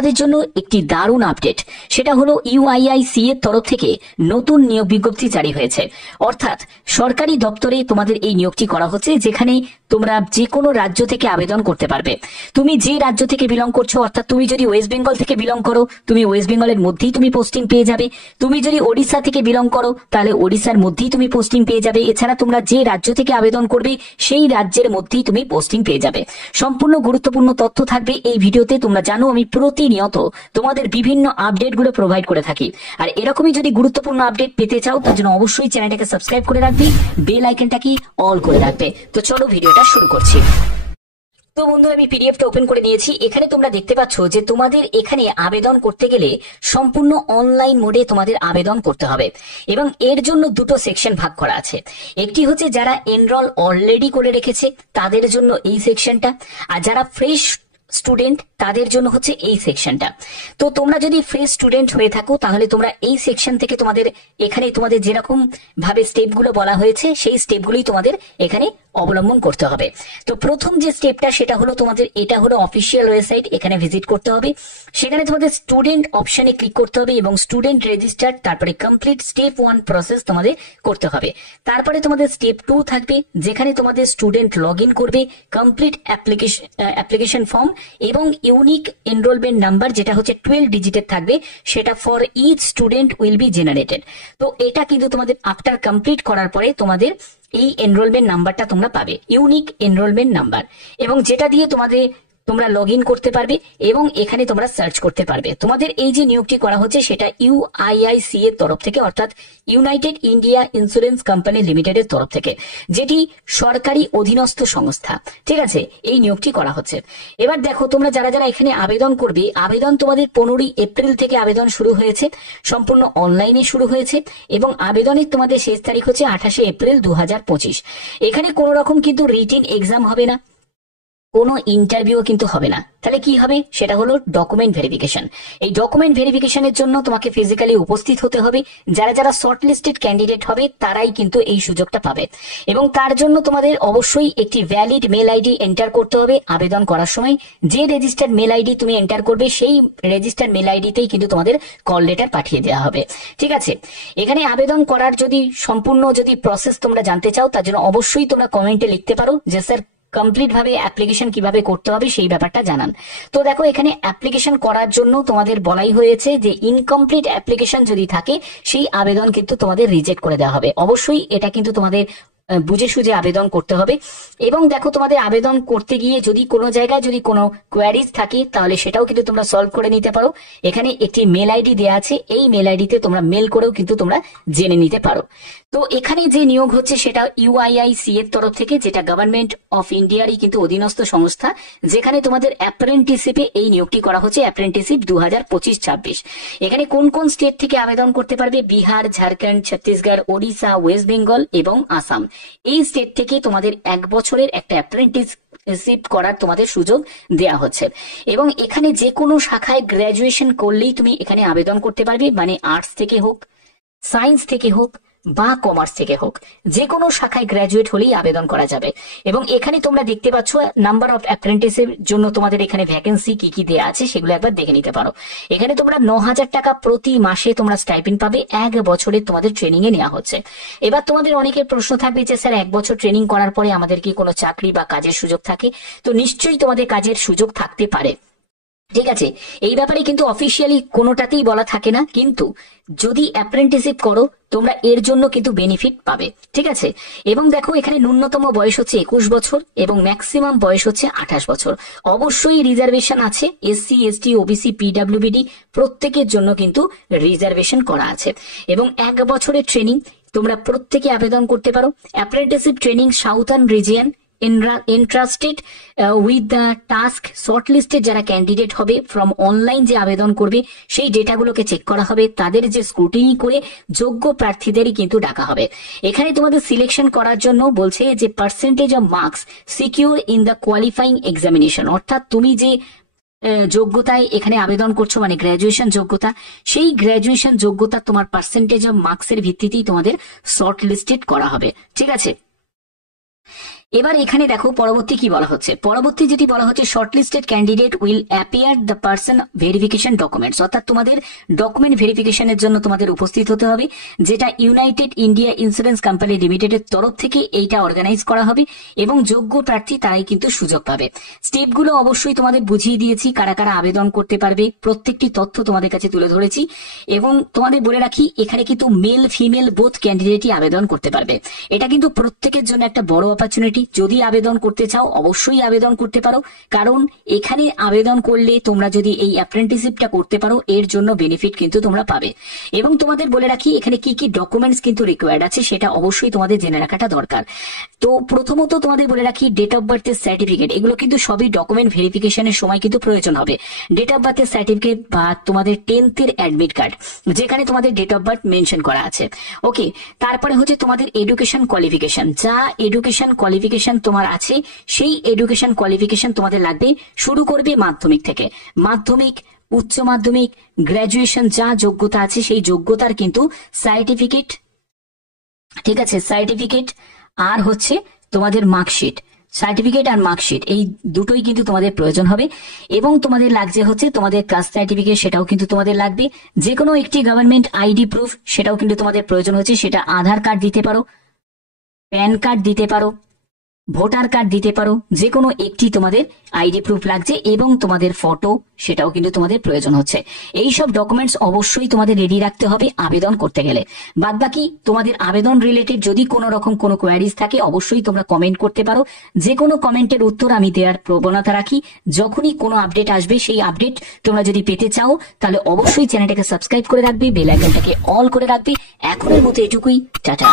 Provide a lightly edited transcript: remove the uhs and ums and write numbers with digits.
তাদের জন্য একটি দারুণ আপডেট, সেটা হলো ইউআইআইসি এর তরফ থেকে নতুন নিয়োগ বিজ্ঞপ্তি জারি হয়েছে। অর্থাৎ সরকারি দপ্তরে তোমাদের এই নিয়োগটি করা হচ্ছে, যেখানে তোমরা যে কোনো রাজ্য থেকে আবেদন করতে পারবে। তুমি যে রাজ্য থেকে বিলং করছো, অর্থাৎ তুমি যদি ওয়েস্ট বেঙ্গল থেকে বিলং করো, তুমি ওয়েস্ট বেঙ্গলের মধ্যেই তুমি পোস্টিং পেয়ে যাবে। তুমি যদি ওড়িশা থেকে বিলং করো, তাহলে ওড়িশার মধ্যেই তুমি পোস্টিং পেয়ে যাবে। এছাড়া তোমরা যে রাজ্য থেকে আবেদন করবে, সেই রাজ্যের মধ্যেই তুমি পোস্টিং পেয়ে যাবে। সম্পূর্ণ গুরুত্বপূর্ণ তথ্য থাকবে এই ভিডিওতে। তোমরা জানো আমি প্রতিনিয়ত তোমাদের বিভিন্ন আপডেট গুলো প্রোভাইড করে থাকি, আর এরকমই যদি গুরুত্বপূর্ণ আপডেট পেতে চাও, তার জন্য অবশ্যই চ্যানেলটাকে সাবস্ক্রাইব করে রাখবে, বেল আইকনটাকে অল করে রাখবে। তো চলো ভিডিওটা শুরু করছি। তো বন্ধুরা, আমি পিডিএফটা ওপেন করে নিয়েছি। এখানে তোমরা দেখতে পাচ্ছ যে তোমাদের এখানে আবেদন করতে গেলে সম্পূর্ণ অনলাইন মোডে তোমাদের আবেদন করতে হবে, এবং এর জন্য দুটো সেকশন ভাগ করা আছে। একটি হচ্ছে যারা এনরোল অলরেডি করে রেখেছে তাদের জন্য এই সেকশনটা, আর যারা ফ্রেশ স্টুডেন্ট তাদের জন্য হচ্ছে এই সেকশনটা। তো তোমরা যদি ফ্রেশ স্টুডেন্ট হয়ে থাকো, তাহলে তোমরা এই সেকশন থেকে তোমাদের এখানে তোমাদের যেরকম ভাবে স্টেপগুলো বলা হয়েছে, সেই স্টেপগুলোই তোমাদের এখানে অবলম্বন করতে হবে। তো প্রথম যে স্টেপটা সেটা হলো তোমাদের, এটা হলো অফিসিয়াল ওয়েবসাইট, এখানে ভিজিট করতে হবে। সেখানে তোমাদের স্টুডেন্ট অপশনে ক্লিক করতে হবে এবং স্টুডেন্ট রেজিস্টার্ড, তারপরে কমপ্লিট স্টেপ 1 প্রসেস তোমাদের করতে হবে। তারপরে তোমাদের স্টেপ 2 থাকবে, যেখানে তোমাদের স্টুডেন্ট লগ ইন করবে, কমপ্লিট অ্যাপ্লিকেশন ফর্ম এবং ইউনিক এনরোলমেন্ট নাম্বার, যেটা হচ্ছে 12 ডিজিটের থাকবে, সেটা for each student will be generated. তো এটা কিন্তু তোমাদের আফটার কমপ্লিট করার পরে তোমাদের এই এনরোলমেন্ট নাম্বারটা তোমরা পাবে, ইউনিক এনরোলমেন্ট নাম্বার, এবং যেটা দিয়ে তোমরা লগ ইন করতে পারবে এবং এখানে তোমরা সার্চ করতে পারবে। তোমাদের এই যে নিয়োগটি করা হচ্ছে সেটা ইউআইআইসি এর তরফ থেকে, অর্থাৎ ইউনাইটেড ইন্ডিয়া ইন্স্যুরেন্স কোম্পানি লিমিটেডের তরফ থেকে, যেটি সরকারি অধীনস্থ সংস্থা। ঠিক আছে, এই নিয়োগটি করা হচ্ছে। এবার দেখো, তোমরা যারা যারা এখানে আবেদন করবে, আবেদন তোমাদের 15 এপ্রিল থেকে আবেদন শুরু হয়েছে, সম্পূর্ণ অনলাইনে শুরু হয়েছে, এবং আবেদনের তোমাদের শেষ তারিখ হচ্ছে 28 এপ্রিল 2025। এখানে কোনো রকম কিন্তু রিটিন এক্সাম হবে না, কোনো ইন্টারভিউ কিন্তু হবে না। তাহলে কি হবে, সেটা হলো ডকুমেন্ট ভেরিফিকেশন। এই ডকুমেন্ট ভেরিফিকেশনের জন্য তোমাকে ফিজিক্যালি উপস্থিত হতে হবে। যারা যারা শর্ট লিস্টেড ক্যান্ডিডেট হবে তারাই কিন্তু এই সুযোগটা পাবে, এবং তার জন্য তোমাদের অবশ্যই একটি ভ্যালিড মেল আইডি এন্টার করতে হবে আবেদন করার সময়। যে রেজিস্টার্ড মেল আইডি তুমি এন্টার করবে, সেই রেজিস্টার্ড মেল আইডিতেই কিন্তু তোমাদের কল লেটার পাঠিয়ে দেওয়া হবে। ঠিক আছে, এখানে আবেদন করার সম্পূর্ণ প্রসেস তোমরা জানতে চাও, তার জন্য অবশ্যই তোমরা কমেন্টে লিখতে পারো যে স্যার কমপ্লিট ভাবে অ্যাপ্লিকেশন কিভাবে করতে হবে সেই ব্যাপারটা জানান। তো দেখো, এখানে অ্যাপ্লিকেশন করার জন্য তোমাদের বলাই হয়েছে যে ইনকমপ্লিট অ্যাপ্লিকেশন যদি থাকে, সেই আবেদন কিন্তু তোমাদের রিজেক্ট করে দেওয়া হবে। অবশ্যই এটা কিন্তু তোমাদের বুঝে সুঝে আবেদন করতে হবে। এবং দেখো, তোমাদের আবেদন করতে গিয়ে যদি কোনো জায়গায় কোনো কোয়ারিজ থাকে, তাহলে সেটাও কিন্তু তোমরা সলভ করে নিতে পারো। এখানে একটি মেল আইডি দেওয়া আছে, এই মেল আইডিতে তোমরা মেল করেও কিন্তু তোমরা জেনে নিতে পারো। তো এখানে যে নিয়োগ হচ্ছে সেটা ইউআইআইসি এর তরফ থেকে, যেটা গভর্নমেন্ট অফ ইন্ডিয়ারই কিন্তু অধীনস্থ সংস্থা, যেখানে তোমাদের অ্যাপ্রেন্টিসশিপে এই নিয়োগটি করা হচ্ছে, অ্যাপ্রেন্টিসশিপ 2025-26। এখানে কোন কোন স্টেট থেকে আবেদন করতে পারবে, বিহার, ঝাড়খণ্ড, ছত্তিশগড়, ওড়িশা, ওয়েস্ট বেঙ্গল এবং আসাম। এই স্টেট থেকে তোমাদের 1 বছরের একটা অ্যাপ্রেন্টিসশিপ করার তোমাদের সুযোগ দেয়া হচ্ছে, এবং এখানে যে কোনো শাখায় গ্রাজুয়েশন করলেই তুমি এখানে আবেদন করতে পারবে, মানে আর্টস থেকে হোক, সায়েন্স থেকে হোক বা কমার্স থেকে হোক, যে কোনো শাখায় গ্রাজুয়েট হলেই আবেদন করা যাবে। এবং এখানে তোমরা দেখতে পাচ্ছ নাম্বার অফ অ্যাপ্রেন্টিসের জন্য তোমাদের এখানে ভ্যাকেন্সি কি কি দেওয়া আছে সেগুলো একবার দেখে নিতে পারো। এখানে তোমরা 9,000 টাকা প্রতি মাসে তোমরা স্টাইপেন্ড পাবে, 1 বছরের তোমাদের ট্রেনিং এ নেওয়া হচ্ছে। এবার তোমাদের অনেকের প্রশ্ন থাকবে যে স্যার 1 বছর ট্রেনিং করার পরে আমাদের কি কোনো চাকরি বা কাজের সুযোগ থাকে? তো নিশ্চয়ই তোমাদের কাজের সুযোগ থাকতে পারে। ঠিক আছে, এই ব্যাপারে কিন্তু অফিসিয়ালি কোনোটাতেই বলা থাকে না, কিন্তু যদি অ্যাপ্রেন্টিসশিপ করো তোমরা এর জন্য কিন্তু বেনিফিট পাবে। ঠিক আছে, এবং দেখো, এখানে ন্যূনতম বয়স হচ্ছে 21 বছর এবং ম্যাক্সিমাম বয়স হচ্ছে 28 বছর। অবশ্যই রিজার্ভেশন আছে, এসসি, এসটি, ওবিসি, পিডাব্লিউবিডি প্রত্যেকের জন্য কিন্তু রিজার্ভেশন করা আছে। এবং 1 বছরের ট্রেনিং তোমরা প্রত্যেকে আবেদন করতে পারো। Apprenticeship training southern region entrusted with the task shortlisted যারা ক্যান্ডিডেট হবে ফ্রম অনলাইন যে আবেদন করবে, সেই ডেটাগুলোকে চেক করা হবে, তাদের যে স্ক্রুটিনি করে যোগ্য প্রার্থীদেরই কিন্তু ডাকা হবে। এখানে তোমাদের সিলেকশন করার জন্য বলছে যে percentage of marks secure in the qualifying examination, অর্থাৎ তুমি যে যোগ্যতায় এখানে আবেদন করছো, মানে গ্রাজুয়েশন যোগ্যতা, সেই গ্রাজুয়েশন যোগ্যতা তোমার পার্সেন্টেজ অফ মার্কসের ভিত্তিতেই তোমাদের শর্ট লিস্টেড করা হবে। ঠিক আছে, এবার এখানে দেখো পরবর্তী কি বলা হচ্ছে, পরবর্তী যেটি বলা হচ্ছে shortlisted candidate will appear the person verification documents, অর্থাৎ তোমাদের ডকুমেন্ট ভেরিফিকেশনের জন্য তোমাদের উপস্থিত হতে হবে, যেটা ইউনাইটেড ইন্ডিয়া ইন্স্যুরেন্স কোম্পানি লিমিটেডের তরফ থেকে এইটা অর্গানাইজ করা হবে এবং যোগ্য প্রার্থী তারাই কিন্তু সুযোগ পাবে। স্টেপগুলো অবশ্যই তোমাদের বুঝিয়ে দিয়েছি, কারা কারা আবেদন করতে পারবে প্রত্যেকটি তথ্য তোমাদের কাছে তুলে ধরেছি এবং তোমাদের বলে রাখি এখানে কিন্তু মেল ফিমেল বোথ ক্যান্ডিডেটই আবেদন করতে পারবে। এটা কিন্তু প্রত্যেকের জন্য একটা বড় অপরচুনিটি। যদি আবেদন করতে চাও অবশ্যই আবেদন করতে পারো, কারণ এখানে আবেদন করলে তোমরা যদি এই অ্যাপ্রেন্টিসশিপটা করতে পারো এর জন্য বেনিফিট কিন্তু তোমরা পাবে। এবং তোমাদের বলে রাখি এখানে কি কি ডকুমেন্টস কিন্তু রিকোয়ার্ড আছে সেটা অবশ্যই তোমাদের জেনে রাখাটা দরকার। তো প্রথমত তোমাদের বলে রাখি ডেট অফ বার্থের সার্টিফিকেট, এগুলো কিন্তু সবই ডকুমেন্ট ভেরিফিকেশনের সময় কিন্তু প্রয়োজন হবে। ডেট অফ বার্থের সার্টিফিকেট বা তোমাদের 10th এর অ্যাডমিট কার্ড যেখানে তোমাদের ডেট অফ বার্থ মেনশন করা আছে। ওকে, তারপরে হচ্ছে তোমাদের এডুকেশন কোয়ালিফিকেশন, যা এডুকেশন কোয়ালিফিকেশন তোমার আছে সেই এডুকেশন কোয়ালিফিকেশন তোমাদের লাগবে। শুরু করবে মাধ্যমিক থেকে, মাধ্যমিক, উচ্চ মাধ্যমিক, গ্রাজুয়েশন যা যোগ্যতা আছে সেই যোগ্যতার কিন্তু সার্টিফিকেট, ঠিক আছে, সার্টিফিকেট আর হচ্ছে তোমাদের মার্কশিট, সার্টিফিকেট আর মার্কশিট এই দুটোই কিন্তু তোমাদের প্রয়োজন হবে। এবং তোমাদের লাগছে হচ্ছে তোমাদের কাস্ট সার্টিফিকেট, সেটাও কিন্তু তোমাদের লাগবে। যে কোনো একটি গভর্নমেন্ট আইডি প্রুফ সেটাও কিন্তু তোমাদের প্রয়োজন হচ্ছে, সেটা আধার কার্ড দিতে পারো, প্যান কার্ড দিতে পারো, ভোটার কার্ড দিতে পারো, যে কোনো একটি তোমাদের আইডি প্রুফ লাগছে এবং তোমাদের ফটো সেটাও কিন্তু তোমাদের প্রয়োজন হচ্ছে। এই সব ডকুমেন্টস অবশ্যই তোমাদের রেডি রাখতে হবে আবেদন করতে গেলে। বাদবাকি তোমাদের আবেদন রিলেটেড যদি কোনো রকম কোনো কোয়ারিজ থাকে অবশ্যই তোমরা কমেন্ট করতে পারো, যে কোনো কমেন্টের উত্তর আমি দেওয়ার প্রবণতা রাখি। যখনই কোনো আপডেট আসবে সেই আপডেট তোমরা যদি পেতে চাও তাহলে অবশ্যই চ্যানেলটাকে সাবস্ক্রাইব করে রাখবে, বেল আইকনটাকে অল করে রাখবে। এখনের মতো এটুকুই, টাটা।